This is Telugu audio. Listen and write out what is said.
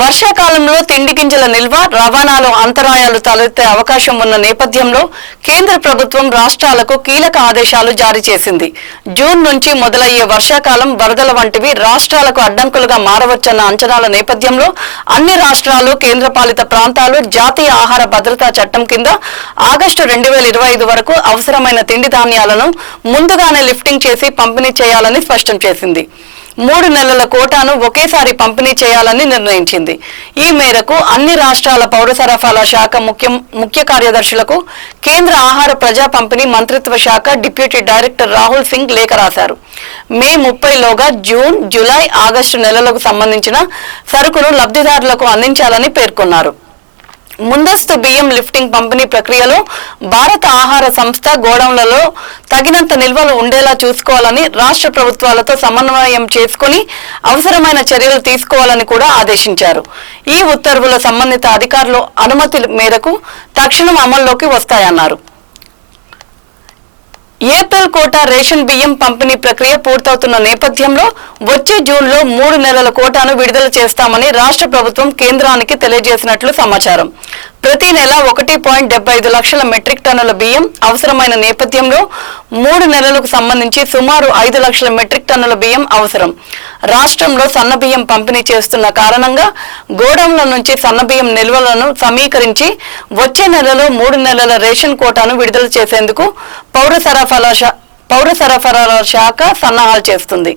వర్షాకాలంలో తిండి గింజల నిల్వ రవాణాలో అంతరాయాలు తలెత్తే అవకాశం ఉన్న నేపథ్యంలో కేంద్ర ప్రభుత్వం రాష్ట్రాలకు కీలక ఆదేశాలు జారీ చేసింది. జూన్ నుంచి మొదలయ్యే వర్షాకాలం వరదల వంటివి రాష్ట్రాలకు అడ్డంకులుగా మారవచ్చన్న అంచనాల నేపథ్యంలో అన్ని రాష్ట్రాలు, కేంద్రపాలిత ప్రాంతాలు జాతీయ ఆహార భద్రతా చట్టం కింద ఆగస్టు 2025 వరకు అవసరమైన తిండి ధాన్యాలను ముందుగానే లిఫ్టింగ్ చేసి పంపిణీ చేయాలని స్పష్టం చేసింది. 3 నెలల కోటాను ఒకేసారి పంపిణీ చేయాలని నిర్ణయించింది. ఈ మేరకు అన్ని రాష్ట్రాల పౌర సరఫరాల శాఖ ముఖ్య కార్యదర్శులకు కేంద్ర ఆహార ప్రజా పంపిణీ మంత్రిత్వ శాఖ డిప్యూటీ డైరెక్టర్ రాహుల్ సింగ్ లేఖ రాశారు. మే 30లోగా జూన్, జూలై, ఆగస్టు నెలలకు సంబంధించిన సరుకును లబ్ధిదారులకు అందించాలని పేర్కొన్నారు. ముందస్తు బియ్యం లిఫ్టింగ్ పంపిణీ ప్రక్రియలో భారత ఆహార సంస్థ గోడౌన్లలో తగినంత నిల్వలు ఉండేలా చూసుకోవాలని రాష్ట్ర ప్రభుత్వాలతో సమన్వయం చేసుకుని అవసరమైన చర్యలు తీసుకోవాలని కూడా ఆదేశించారు. ఈ ఉత్తర్వుల సంబంధిత అధికారుల అనుమతి మేరకు తక్షణం అమల్లోకి వస్తాయన్నారు. ఏప్రిల్ కోటా రేషన్ బియ్యం పంపిణీ ప్రక్రియ పూర్తవుతున్న నేపథ్యంలో వచ్చే జూన్లో 3 నెలల కోటాను విడుదల చేస్తామని రాష్ట్ర ప్రభుత్వం కేంద్రానికి తెలియజేసినట్లు సమాచారం. ప్రతి నెల 1.75 లక్షల మెట్రిక్ టన్నుల బియ్యం అవసరమైన నేపథ్యంలో 3 నెలలకు సంబంధించి సుమారు 5 లక్షల మెట్రిక్ టన్నుల బియ్యం అవసరం. రాష్ట్రంలో సన్నబియ్యం పంపిణీ చేస్తున్న కారణంగా గోడౌన్ల నుంచి సన్నబియ్యం నిల్వలను సమీకరించి వచ్చే నెలలో 3 నెలల రేషన్ కోటాను విడుదల చేసేందుకు పౌర సరఫరాల శాఖ సన్నాహాలు చేస్తుంది.